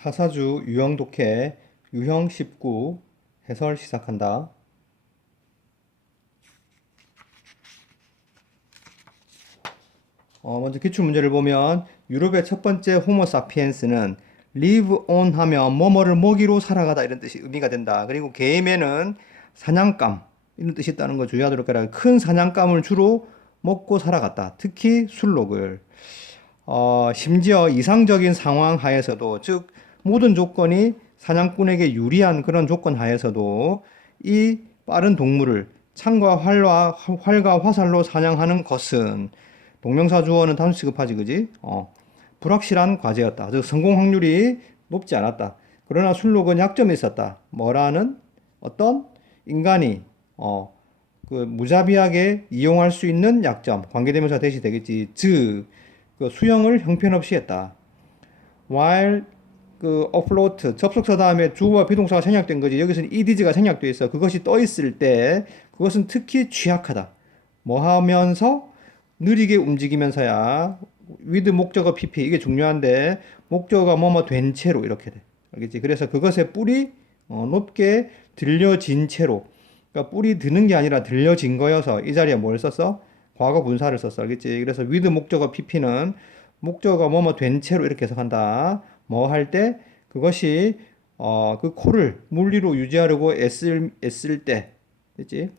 타사주 유형 독해 유형 19 해설 시작한다. 먼저 기출문제를 보면 유럽의 첫 번째 호모 사피엔스는 live on 하면 뭐뭐를 먹이로 살아가다 이런 뜻이 의미가 된다. 그리고 게임에는 사냥감 이런 뜻이 있다는 거 주의하도록 해라. 큰 사냥감을 주로 먹고 살아갔다. 특히 술록을. 심지어 이상적인 상황 하에서도, 즉 모든 조건이 사냥꾼에게 유리한 그런 조건 하에서도 이 빠른 동물을 창과 활과 화살로 사냥하는 것은 동명사 주어는 단수 취급하지, 그지? 불확실한 과제였다. 즉 성공 확률이 높지 않았다. 그러나 술록은 약점이 있었다. 뭐라는 어떤 인간이 그 무자비하게 이용할 수 있는 약점, 관계대명사 대시 되겠지. 즉, 그 수영을 형편없이 했다. while 그 afloat 접속사 다음에 주어와 비동사가 생략된 거지. 여기서는 ed가 생략돼 있어. 그것이 떠 있을 때 그것은 특히 취약하다. 뭐 하면서 느리게 움직이면서야 with 목적어 pp 이게 중요한데 목적어가 뭐뭐 된 채로 이렇게 돼. 알겠지? 그래서 그것의 뿔이 높게 들려진 채로, 그러니까 뿔이 드는 게 아니라 들려진 거여서 이 자리에 뭘 썼어? 과거 분사를 썼어. 알겠지? 그래서 with 목적어 pp는 목적어가 뭐뭐 된 채로 이렇게 해석한다. 뭐 할 때 그것이 그 코를 물리로 유지하려고 애쓸 때, 됐지?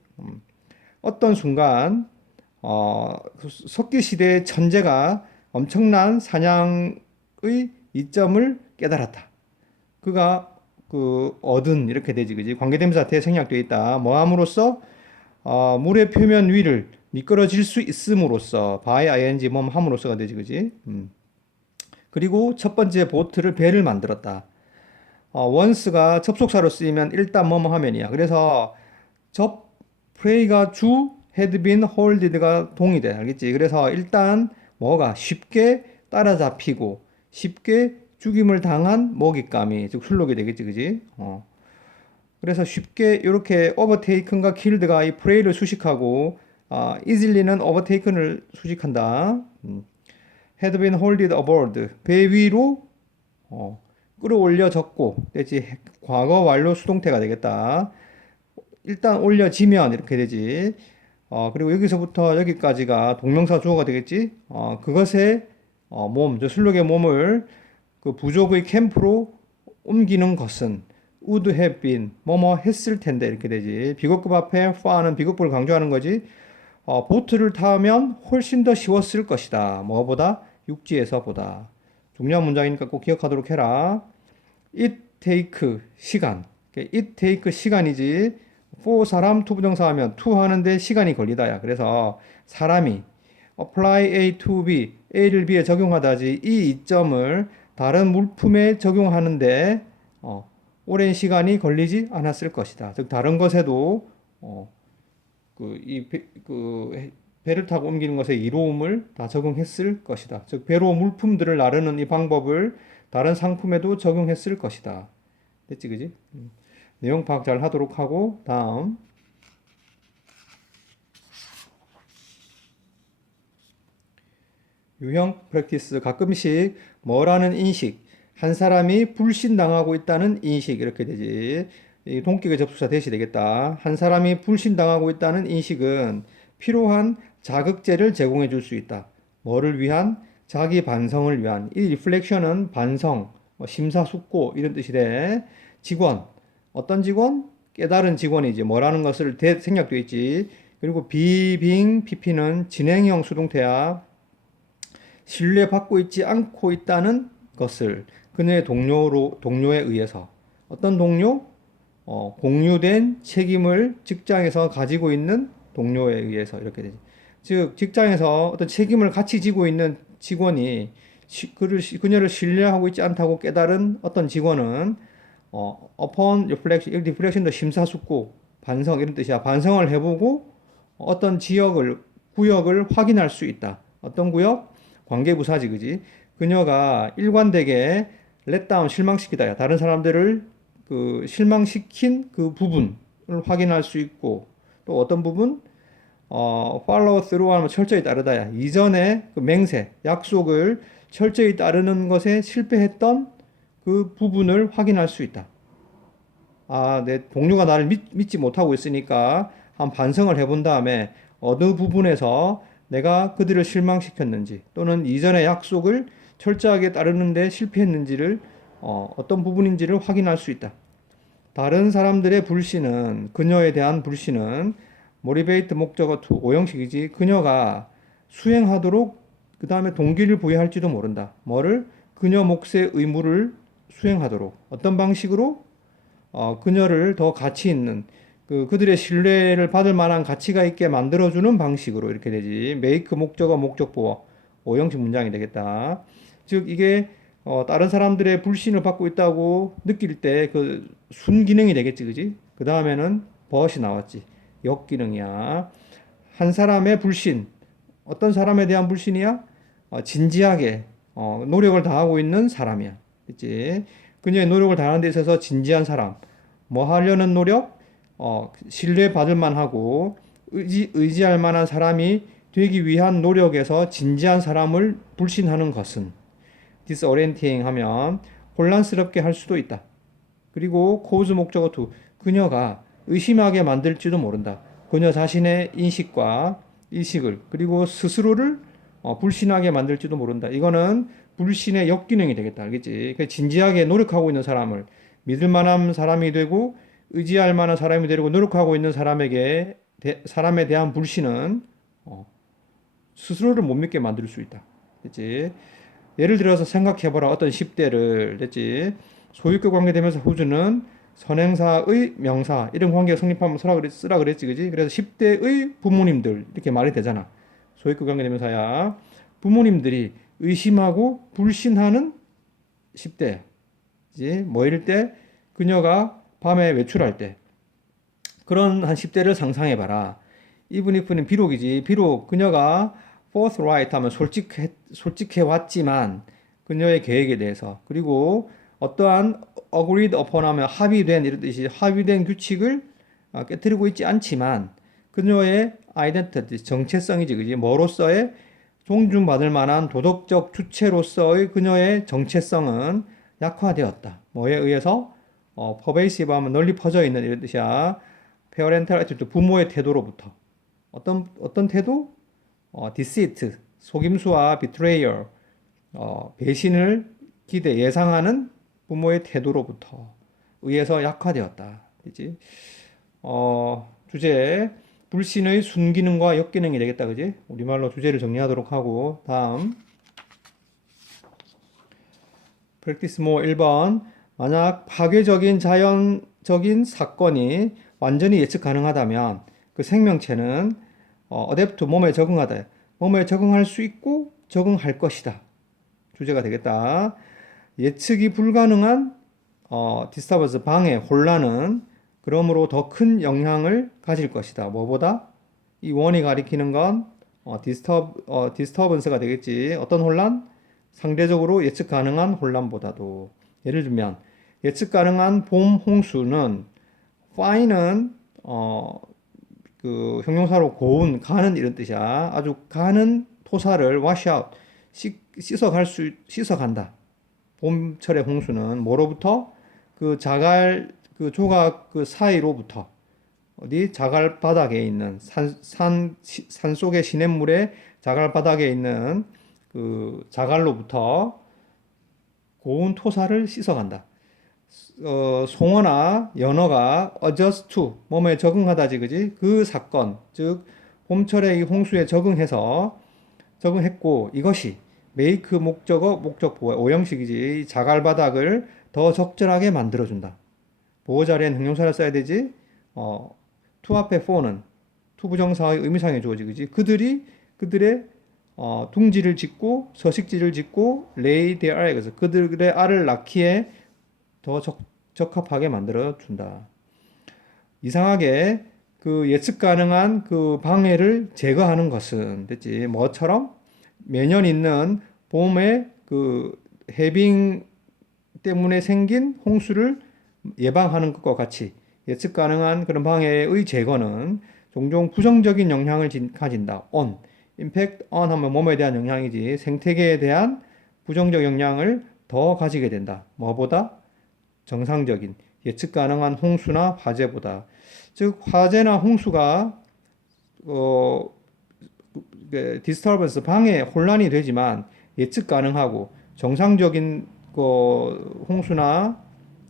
어떤 순간 석기 시대의 천재가 엄청난 사냥의 이점을 깨달았다. 그가 그 얻은 이렇게 되지, 그지? 관계대명사 태 생략되어 있다. 뭐 함으로써 물의 표면 위를 미끄러질 수 있음으로써 by ing 뭐 함으로써가 되지, 그지? 그리고 첫 번째 보트를 배를 만들었다. once가 접속사로 쓰이면 일단 뭐뭐 하면이야. 그래서 접 프레이가 주 had been holded가 동의돼. 알겠지? 그래서 일단 뭐가 쉽게 따라잡히고 쉽게 죽임을 당한 먹잇감이 즉 술록이 되겠지, 그지? 그래서 쉽게 이렇게 overtaken과 killed가 이 prey를 수식하고 easily는 overtaken을 수식한다. had been holded aboard 배 위로 끌어올려졌고, 됐지? 과거 완료 수동태가 되겠다. 일단 올려지면 이렇게 되지. 그리고 여기서부터 여기까지가 동명사 주어가 되겠지. 그것의 저 술록의 몸을 그 부족의 캠프로 옮기는 것은 would have been 뭐뭐 했을 텐데 이렇게 되지. 비급급 앞에 far는 비급급을 강조하는 거지. 보트를 타면 훨씬 더 쉬웠을 것이다. 뭐보다? 육지에서보다. 중요한 문장이니까 꼭 기억하도록 해라. it take 시간. it take 시간이지. for 사람 to 부정사 하면 to 하는데 시간이 걸리다야. 그래서 사람이 apply A to B, A를 B에 적용하다지 이 이점을 다른 물품에 적용하는데 오랜 시간이 걸리지 않았을 것이다. 즉 다른 것에도 배를 타고 옮기는 것의 이로움을 다 적용했을 것이다. 즉 배로 물품들을 나르는 이 방법을 다른 상품에도 적용했을 것이다. 됐지, 그지? 내용 파악 잘 하도록 하고 다음 유형 프랙티스. 가끔씩 뭐라는 인식, 한 사람이 불신당하고 있다는 인식 이렇게 되지. 이 동격의 접속사 대시 되겠다. 한 사람이 불신당하고 있다는 인식은 필요한 자극제를 제공해 줄 수 있다. 뭐를 위한? 자기 반성을 위한. 이 리플렉션은 반성, 심사숙고 이런 뜻이래. 직원, 어떤 직원? 깨달은 직원이지. 뭐라는 것을 생략되어 있지. 그리고 비빙 PP는 진행형 수동태야. 신뢰받고 있지 않고 있다는 것을 그녀의 동료에 의해서. 어떤 동료? 공유된 책임을 직장에서 가지고 있는 동료에 의해서 이렇게 되지. 즉 직장에서 어떤 책임을 같이 지고 있는 직원이 그녀를 신뢰하고 있지 않다고 깨달은 어떤 직원은 upon reflection, reflection도 심사숙고, 반성 이런 뜻이야. 반성을 해보고 어떤 구역을 확인할 수 있다. 어떤 구역? 관계부사지, 그지? 그녀가 일관되게 letdown 실망시키다. 다른 사람들을 그 실망시킨 그 부분을 확인할 수 있고, 또 어떤 부분? follow through 하면 철저히 따르다야. 이전에 그 맹세, 약속을 철저히 따르는 것에 실패했던 그 그 부분을 확인할 수 있다. 아, 내 동료가 나를 믿지 못하고 있으니까 한 반성을 해본 다음에 어느 부분에서 내가 그들을 실망시켰는지 또는 이전의 약속을 철저하게 따르는데 실패했는지를 어떤 부분인지를 확인할 수 있다. 다른 사람들의 불신은 그녀에 대한 불신은 모리베이트 목적어 to 오형식이지 그녀가 수행하도록 그 다음에 동기를 부여할지도 모른다. 뭐를? 그녀 몫의 의무를 수행하도록 어떤 방식으로? 그녀를 더 가치 있는 그들의 신뢰를 받을 만한 가치가 있게 만들어주는 방식으로 이렇게 되지. make 목적어 목적보어 오형식 문장이 되겠다. 즉 이게 다른 사람들의 불신을 받고 있다고 느낄 때 그 순기능이 되겠지, 그지? 그 다음에는 벗이 나왔지. 역기능이야. 한 사람의 불신, 어떤 사람에 대한 불신이야? 진지하게 노력을 다하고 있는 사람이야. 그치? 그녀의 노력을 다하는 데 있어서 진지한 사람. 뭐 하려는 노력? 신뢰받을 만하고 의지할 만한 사람이 되기 위한 노력에서 진지한 사람을 불신하는 것은 disorienting 하면 혼란스럽게 할 수도 있다. 그리고 cause 목적어 to 그녀가 의심하게 만들지도 모른다. 그녀 자신의 인식과 의식을 그리고 스스로를 불신하게 만들지도 모른다. 이거는 불신의 역기능이 되겠다. 알겠지? 진지하게 노력하고 있는 사람을 믿을 만한 사람이 되고 의지할 만한 사람이 되고 노력하고 있는 사람에 대한 불신은 스스로를 못 믿게 만들 수 있다. 됐지? 예를 들어서 생각해보라. 어떤 10대를 됐지? 소유격 관계 되면서 후주는 선행사의 명사 이런 관계가 성립하면 쓰라 그랬지, 그지? 그래서 10대의 부모님들 이렇게 말이 되잖아. 소유격 관계 되면서야 부모님들이 의심하고 불신하는 10대, 그지? 뭐 이럴 때 그녀가 밤에 외출할 때 그런 한 10대를 상상해봐라. even if는 비록이지. 비록 그녀가 forthright 하면 솔직해 왔지만 그녀의 계획에 대해서 그리고 어떠한 agreed upon 하면 합의된 이런 뜻이 합의된 규칙을 깨뜨리고 있지 않지만 그녀의 identity 정체성이지 그지 뭐로서의 존중받을 만한 도덕적 주체로서의 그녀의 정체성은 약화되었다. 뭐에 의해서 pervasive 하면 널리 퍼져 있는 이런 뜻이야. parental attitude 부모의 태도로부터 어떤 태도? deceit 속임수와 betrayal 배신을 예상하는 부모의 태도로부터 의해서 약화되었다. 그지? 주제 불신의 순기능과 역기능이 되겠다. 그지? 우리말로 주제를 정리하도록 하고 다음 practice more 1번 만약 파괴적인 자연적인 사건이 완전히 예측 가능하다면 그 생명체는 adapt 몸에 적응하다. 몸에 적응할 수 있고 적응할 것이다. 주제가 되겠다. 예측이 불가능한 디스터번스 방해, 혼란은 그러므로 더 큰 영향을 가질 것이다. 뭐보다? 이 원이 가리키는 건 디스터번스가 되겠지. 어떤 혼란? 상대적으로 예측 가능한 혼란보다도. 예를 들면 예측 가능한 봄 홍수는 fine은 그 형용사로 고운, 가는 이런 뜻이야. 아주 가는 토사를 wash out, 씻어간다. 봄철의 홍수는 뭐로부터? 그 자갈, 그 조각 그 사이로부터. 어디? 자갈 바닥에 있는, 산 속의 시냇물의 자갈 바닥에 있는 그 자갈로부터 고운 토사를 씻어간다. 송어나 연어가 adjust to 몸에 적응하다지 그지 그 사건 즉 봄철의 이 홍수에 적응했고 이것이 make 목적어 목적보호 오형식이지 자갈바닥을 더 적절하게 만들어준다. 보호 자리엔 형용사를 써야 되지. to 앞에 for는 to 부정사의 의미상의 주어지 그지 그들의 둥지를 짓고 서식지를 짓고 lay their egg 그래서 그들의 알을 낳기에 더 적합하게 만들어 준다. 이상하게 그 예측 가능한 그 방해를 제거하는 것은 됐지. 뭐처럼 매년 있는 봄에 그 해빙 때문에 생긴 홍수를 예방하는 것과 같이 예측 가능한 그런 방해의 제거는 종종 부정적인 영향을 가진다. on, impact on 하면 몸에 대한 영향이지 생태계에 대한 부정적 영향을 더 가지게 된다. 뭐보다? 정상적인 예측 가능한 홍수나 화재보다. 즉 화재나 홍수가 디스터번스 방해 혼란이 되지만 예측 가능하고 정상적인 홍수나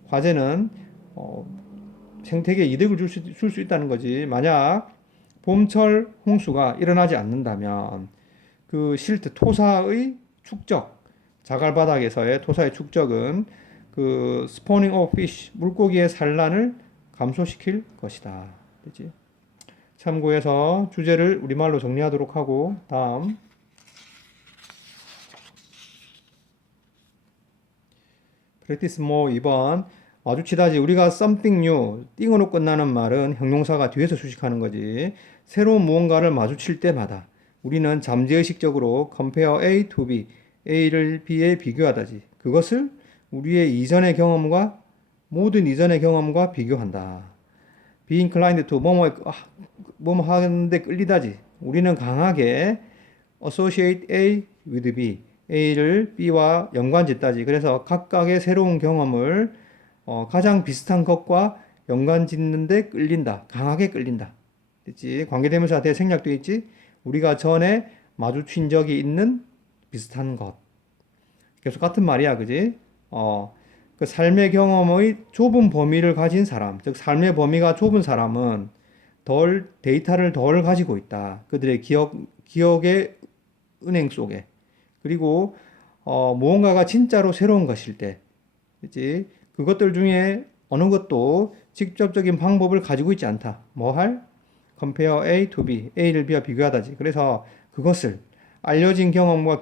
화재는 생태계에 이득을 줄 수 있다는 거지. 만약 봄철 홍수가 일어나지 않는다면 그 실트 토사의 축적, 자갈바닥에서의 토사의 축적은 그 스포닝 오브 피쉬 물고기의 산란을 감소시킬 것이다. 그렇지? 참고해서 주제를 우리말로 정리하도록 하고 다음 practice more 2번 마주치다지. 우리가 something new 띵으로 끝나는 말은 형용사가 뒤에서 수식하는 거지. 새로운 무언가를 마주칠 때마다 우리는 잠재의식적으로 compare A to B, A를 B에 비교하다지. 그것을 우리의 이전의 경험과 모든 이전의 경험과 비교한다. be inclined to 뭐뭐 하는데 끌리다지. 우리는 강하게 associate A with B, A를 B와 연관짓다지. 그래서 각각의 새로운 경험을 가장 비슷한 것과 연관짓는데 끌린다. 강하게 끌린다. 됐지? 관계대명사 대 생략돼 있지? 우리가 전에 마주친 적이 있는 비슷한 것. 계속 같은 말이야, 그지? 그 삶의 경험의 좁은 범위를 가진 사람, 즉 삶의 범위가 좁은 사람은 데이터를 덜 가지고 있다. 그들의 기억의 은행 속에. 그리고 무언가가 진짜로 새로운 것일 때, 그렇지? 그것들 중에 어느 것도 직접적인 방법을 가지고 있지 않다. 뭐 할? compare A to B, A를 B와 비교하다지. 그래서 그것을 알려진 경험과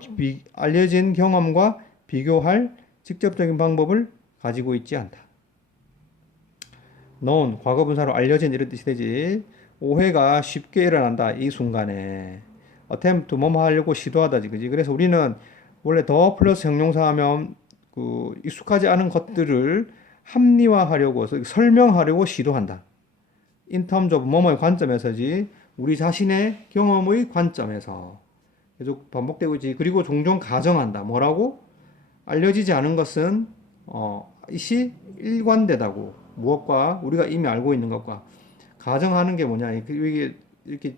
비교할 직접적인 방법을 가지고 있지 않다. known, 과거분사로 알려진 이런 뜻이 되지. 오해가 쉽게 일어난다. 이 순간에. attempt, 뭐뭐 하려고 시도하다지. 그지? 그래서 우리는 원래 더 플러스 형용사 하면 그 익숙하지 않은 것들을 합리화하려고 설명하려고 시도한다. in terms of 뭐뭐의 관점에서지. 우리 자신의 경험의 관점에서. 계속 반복되고 있지. 그리고 종종 가정한다. 뭐라고? 알려지지 않은 것은 이시 일관되다고. 무엇과 우리가 이미 알고 있는 것과 가정하는 게 뭐냐? 이게 이렇게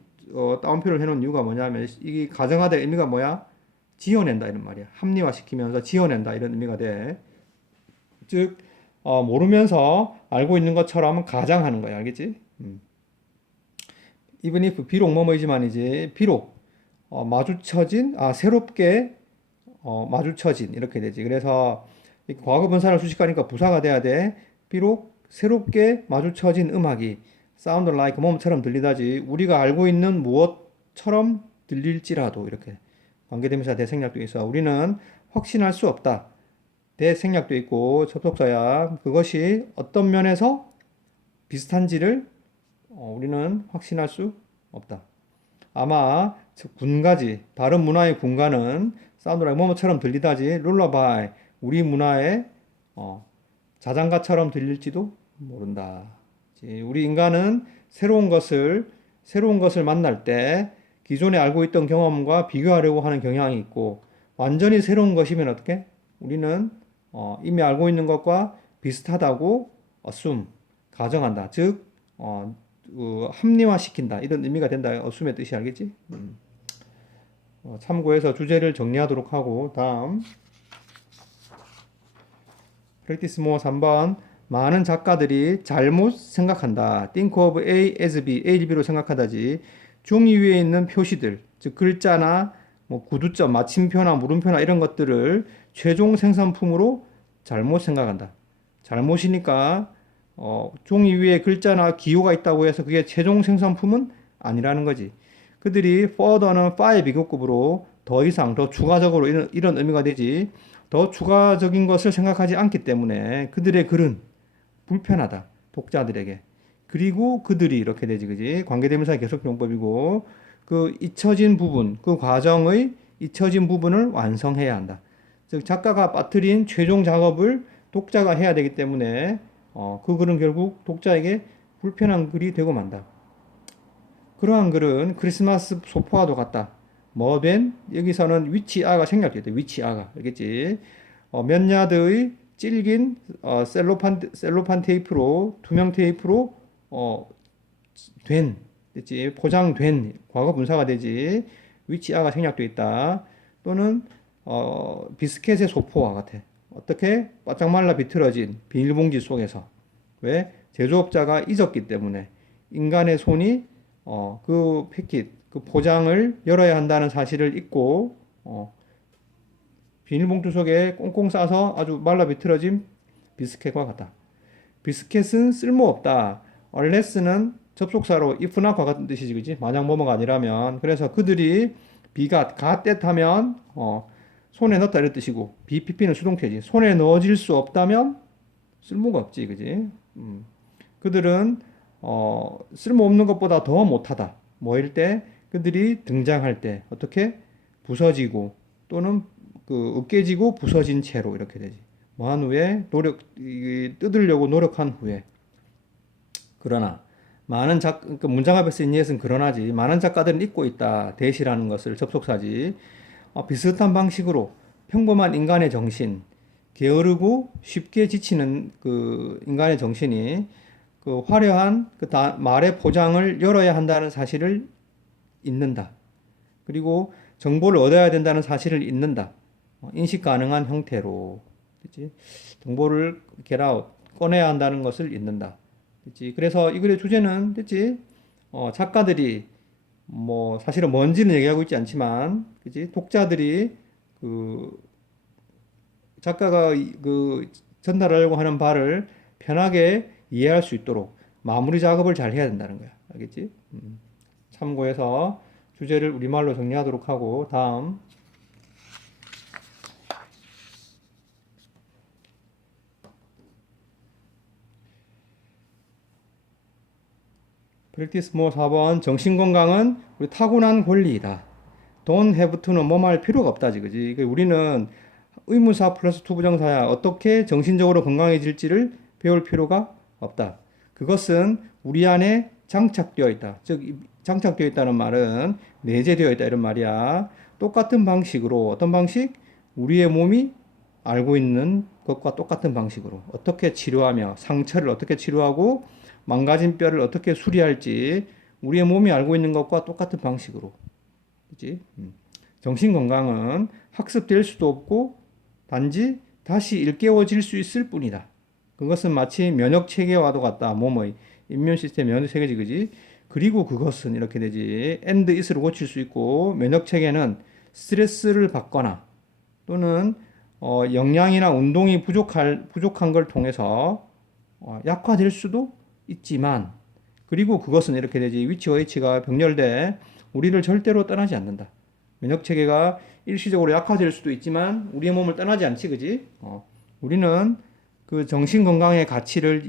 따옴표를 해놓은 이유가 뭐냐면 이게 가정하다의 의미가 뭐야? 지어낸다 이런 말이야. 합리화시키면서 지어낸다 이런 의미가 돼. 즉 모르면서 알고 있는 것처럼 가정하는 거야. 알겠지? even if 비록 뭐뭐이지만이지. 비록 새롭게 마주쳐진 이렇게 되지. 그래서 과거 분사를 수식하니까 부사가 돼야 돼. 비록 새롭게 마주쳐진 음악이 sound like 뭐처럼 들리다지. 우리가 알고 있는 무엇처럼 들릴지라도 이렇게 관계대명사 대생략도 있어. 우리는 확신할 수 없다. 대생략도 있고 접속사야. 그것이 어떤 면에서 비슷한지를 우리는 확신할 수 없다. 아마 군가지 다른 문화의 군가는 사운드라이 뭐뭐처럼 들리다지. 룰러바이 우리 문화의 자장가처럼 들릴지도 모른다. 우리 인간은 새로운 것을 만날 때 기존에 알고 있던 경험과 비교하려고 하는 경향이 있고, 완전히 새로운 것이면 어떻게? 우리는 이미 알고 있는 것과 비슷하다고 assume 가정한다. 즉 합리화시킨다 이런 의미가 된다. assume의 뜻이 알겠지? 참고해서 주제를 정리하도록 하고 다음 practice more 3번 많은 작가들이 잘못 생각한다. think of A as B, A, B로 생각하다지. 종이 위에 있는 표시들, 즉 글자나 뭐 구두점, 마침표나 물음표나 이런 것들을 최종 생산품으로 잘못 생각한다. 잘못이니까 종이 위에 글자나 기호가 있다고 해서 그게 최종 생산품은 아니라는 거지. 그들이 further는 fi의 비교급으로 더 이상, 더 추가적으로 이런 의미가 되지. 더 추가적인 것을 생각하지 않기 때문에 그들의 글은 불편하다. 독자들에게. 그리고 그들이 이렇게 되지, 그지? 관계대명사의 계속용법이고, 그 잊혀진 부분, 그 과정의 잊혀진 부분을 완성해야 한다. 즉, 작가가 빠뜨린 최종 작업을 독자가 해야 되기 때문에, 그 글은 결국 독자에게 불편한 글이 되고 만다. 그러한 글은 크리스마스 소포와도 같다. 뭐 된? 여기서는 위치아가 생략되어 있다. 위치아가. 알겠지? 몇 야드의 질긴 셀로판 테이프로 투명 테이프로 된 됐지 포장된 과거 분사가 되지 위치아가 생략되어 있다. 또는 비스켓의 소포와 같아. 어떻게 바짝 말라 비틀어진 비닐봉지 속에서 왜 제조업자가 잊었기 때문에 인간의 손이 그 패킷 그 포장을 열어야 한다는 사실을 잊고 비닐봉투 속에 꽁꽁 싸서 아주 말라 비틀어진 비스켓과 같다. 비스켓은 쓸모없다. unless는 접속사로 if나과 같은 뜻이지, 그지? 만약 뭐뭐가 아니라면. 그래서 그들이 비가 갓뜻하면 손에 넣었다 이런 뜻이고 BPP는 수동태지. 손에 넣어질 수 없다면 쓸모가 없지, 그지? 그들은 쓸모없는 것보다 더 못하다. 뭐일 때 그들이 등장할 때 어떻게 부서지고 또는 그 으깨지고 부서진 채로 이렇게 되지. 뭐 한 후에 뜯으려고 노력한 후에. 그러나 많은 그 문장합에 쓰인 예는 그러나지 많은 작가들은 잊고 있다. 대시라는 것을 접속사지. 비슷한 방식으로 평범한 인간의 정신, 게으르고 쉽게 지치는 그 인간의 정신이 그 화려한 그 말의 포장을 열어야 한다는 사실을 잊는다. 그리고 정보를 얻어야 된다는 사실을 잊는다. 인식 가능한 형태로, 그치? 정보를 꺼내야 한다는 것을 잊는다. 그치? 그래서 이 글의 주제는, 그치? 작가들이 뭐 사실은 뭔지는 얘기하고 있지 않지만, 그치? 독자들이 그 작가가 그 전달하려고 하는 바를 편하게 이해할 수 있도록 마무리 작업을 잘 해야 된다는 거야. 알겠지? 참고해서 주제를 우리말로 정리하도록 하고 다음 프랙티스 모 4번 정신건강은 우리 타고난 권리이다. Don't have to는 뭐뭐 할 필요가 없다지, 그지? 우리는 의무사 플러스 투 부정사야. 어떻게 정신적으로 건강해질지를 배울 필요가 없다. 그것은 우리 안에 장착되어 있다. 즉 장착되어 있다는 말은 내재되어 있다 이런 말이야. 똑같은 방식으로 어떤 방식? 우리의 몸이 알고 있는 것과 똑같은 방식으로 어떻게 치료하며 상처를 어떻게 치료하고 망가진 뼈를 어떻게 수리할지 우리의 몸이 알고 있는 것과 똑같은 방식으로. 그치? 정신 건강은 학습될 수도 없고 단지 다시 일깨워질 수 있을 뿐이다. 그것은 마치 면역 체계와도 같다. 뭐뭐 인면 시스템 면역 체계지, 그지? 그리고 그것은 이렇게 되지. and is로 고칠 수 있고 면역 체계는 스트레스를 받거나 또는 영양이나 운동이 부족한 걸 통해서 약화될 수도 있지만 그리고 그것은 이렇게 되지. 위치와 H가 병렬돼 우리를 절대로 떠나지 않는다. 면역 체계가 일시적으로 약화될 수도 있지만 우리의 몸을 떠나지 않지, 그지? 우리는 그 정신 건강의 가치를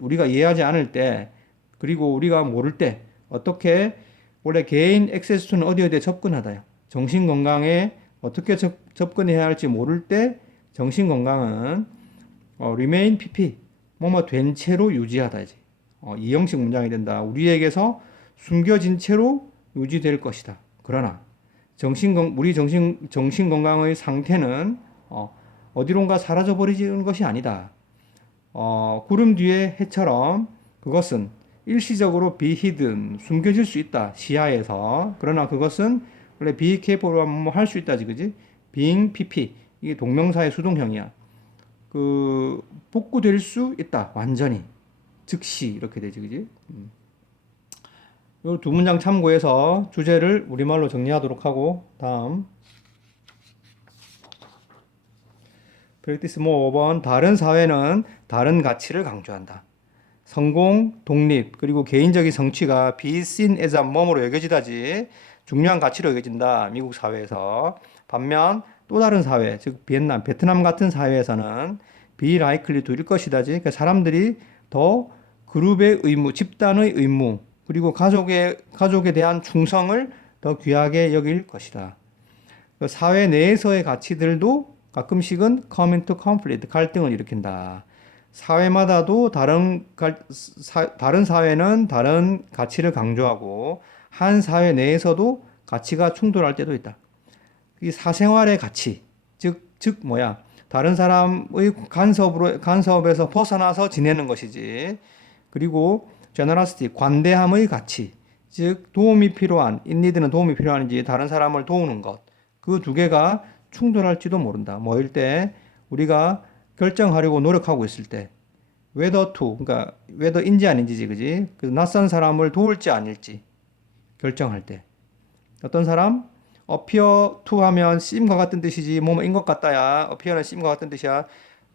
우리가 이해하지 않을 때, 그리고 우리가 모를 때, 어떻게, 원래 개인 액세스투는 어디에 접근하다요. 정신 건강에 어떻게 접근해야 할지 모를 때, 정신 건강은, remain pp, 뭐뭐 된 채로 유지하다지. 이 형식 문장이 된다. 우리에게서 숨겨진 채로 유지될 것이다. 그러나, 우리 정신 건강의 상태는 어디론가 사라져 버리는 것이 아니다. 구름 뒤의 해처럼 그것은 일시적으로 be hidden, 숨겨질 수 있다. 시야에서. 그러나 그것은 원래 be capable 뭐 할 수 있다지, 그지? being pp 이게 동명사의 수동형이야. 그 복구될 수 있다. 완전히 즉시 이렇게 되지, 그지? 이 두 문장 참고해서 주제를 우리말로 정리하도록 하고 다음 프랙티스 모 5번 다른 사회는 다른 가치를 강조한다. 성공, 독립, 그리고 개인적인 성취가 be seen as a 뭐뭐로 여겨지다지 중요한 가치로 여겨진다. 미국 사회에서. 반면 또 다른 사회, 즉 베트남 같은 사회에서는 be likely to일 것이다지. 그러니까 사람들이 더 그룹의 의무, 집단의 의무, 그리고 가족에 대한 충성을 더 귀하게 여길 것이다. 사회 내에서의 가치들도 가끔씩은 come into conflict, 갈등을 일으킨다. 사회마다도 다른 사회는 다른 가치를 강조하고 한 사회 내에서도 가치가 충돌할 때도 있다. 이 사생활의 가치, 즉 즉 뭐야? 다른 사람의 간섭에서 벗어나서 지내는 것이지. 그리고 generosity, 관대함의 가치. 즉 도움이 필요한, 인니드는 도움이 필요한지 다른 사람을 도우는 것. 그 두 개가 충돌할지도 모른다. 뭐일 때 우리가 결정하려고 노력하고 있을 때 whether to, 그러니까 whether인지 아닌지, 그지? 그 낯선 사람을 도울지 아닐지 결정할 때 어떤 사람 appear to 하면 seem과 같은 뜻이지 뭐뭐인 것 같다야. appear는 seem과 같은 뜻이야.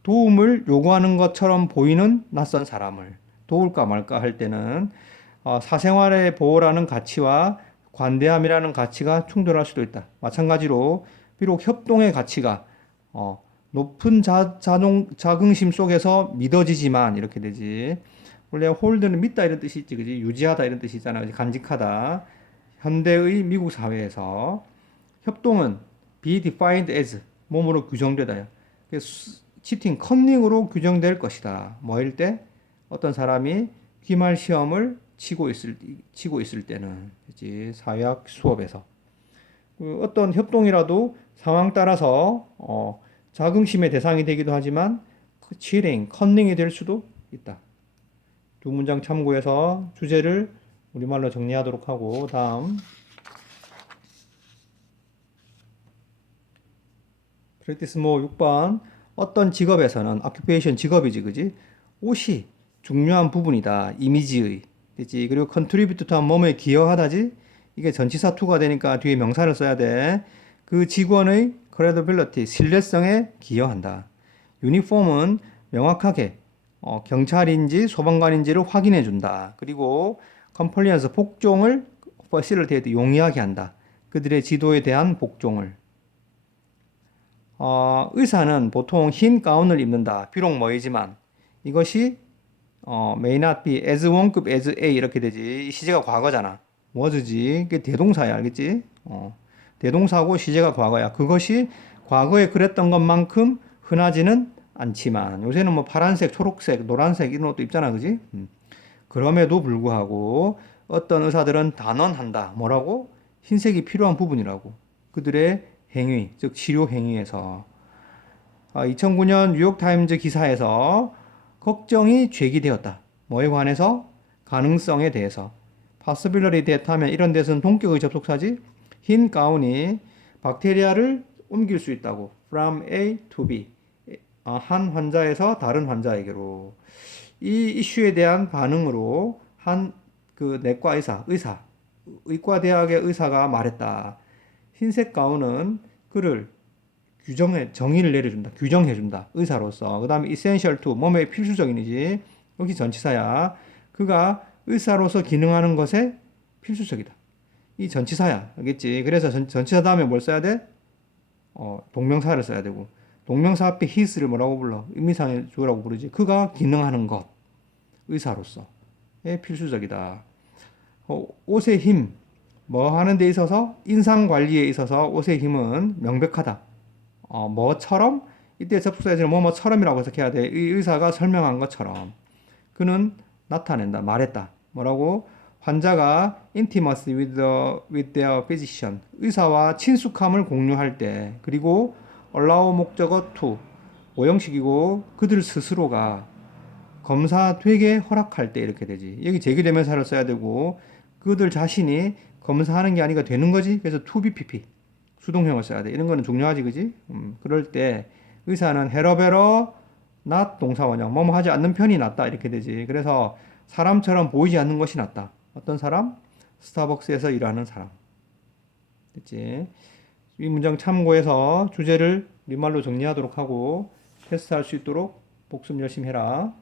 도움을 요구하는 것처럼 보이는 낯선 사람을 도울까 말까 할 때는 사생활의 보호라는 가치와 관대함이라는 가치가 충돌할 수도 있다. 마찬가지로 비록 협동의 가치가 높은 자긍심 속에서 믿어지지만 이렇게 되지. 원래 홀드는 믿다 이런 뜻이 있지, 그지? 유지하다 이런 뜻이 있잖아, 그지? 간직하다. 현대의 미국 사회에서 협동은 be defined as 몸으로 규정되다. 치팅, 컨닝으로 규정될 것이다. 뭐일 때? 어떤 사람이 기말 시험을 치고 있을 때는, 그치? 사회학 수업에서. 어떤 협동이라도 상황 따라서, 자긍심의 대상이 되기도 하지만, 치팅, 컨닝이 될 수도 있다. 두 문장 참고해서 주제를 우리말로 정리하도록 하고, 다음. 프랙티스 뭐 6번. 어떤 직업에서는 occupation 직업이지, 그지? 옷이 중요한 부분이다. 이미지의. 그지? 그리고 contribute to 뭐뭐에 기여하다지? 이게 전치사 to가 되니까 뒤에 명사를 써야 돼. 그 직원의 credibility, 신뢰성에 기여한다. 유니폼은 명확하게 경찰인지 소방관인지를 확인해 준다. 그리고 compliance, 복종을 facilitate, 용이하게 한다. 그들의 지도에 대한 복종을. 의사는 보통 흰 가운을 입는다. 비록 뭐이지만 이것이 may not be as 원급 as A 이렇게 되지. 이 시제가 과거잖아. was지. 이게 대동사야, 알겠지? 대동사고 시제가 과거야. 그것이 과거에 그랬던 것만큼 흔하지는 않지만 요새는 뭐 파란색, 초록색, 노란색 이런 것도 입잖아, 그지? 그럼에도 불구하고 어떤 의사들은 단언한다. 뭐라고? 흰색이 필요한 부분이라고. 그들의 행위, 즉 치료 행위에서 2009년 뉴욕타임즈 기사에서 걱정이 제기되었다. 뭐에 관해서? 가능성에 대해서. possibility that 하면 이런 데서는 동격의 접속사지. 흰 가운이 박테리아를 옮길 수 있다고. from A to B. 한 환자에서 다른 환자에게로. 이 이슈에 대한 반응으로 한 그 내과 의사, 의과대학의 의사가 말했다. 흰색 가운은 그를 정의를 내려준다. 규정해준다. 의사로서. 그 다음에 essential to, 몸에 필수적인이지. 여기 전치사야. 그가 의사로서 기능하는 것에 필수적이다. 이 전치사야. 알겠지? 그래서 전치사 다음에 뭘 써야 돼? 동명사를 써야 되고. 동명사 앞에 his를 뭐라고 불러? 의미상의 주어라고 부르지. 그가 기능하는 것. 의사로서의 필수적이다. 옷의 힘. 뭐 하는 데 있어서 인상 관리에 있어서 옷의 힘은 명백하다. 뭐처럼 이때 접속사에서는 뭐뭐처럼이라고 해석해야 돼. 이 의사가 설명한 것처럼 그는 나타낸다. 말했다. 뭐라고? 환자가 intimacy with their physician. 의사와 친숙함을 공유할 때. 그리고 allow 목적어 to. 오형식이고 그들 스스로가 검사되게 허락할 때 이렇게 되지. 여기 제기대명사를 써야 되고 그들 자신이 검사하는 게 아니라 되는 거지. 그래서 to be pp 수동형을 써야 돼. 이런 거는 중요하지, 그지? 그럴 때 의사는 헤러베러 not 동사원형 뭐뭐 하지 않는 편이 낫다 이렇게 되지. 그래서 사람처럼 보이지 않는 것이 낫다. 어떤 사람? 스타벅스에서 일하는 사람. 됐지? 이 문장 참고해서 주제를 우리말로 정리하도록 하고 테스트할 수 있도록 복습 열심히 해라.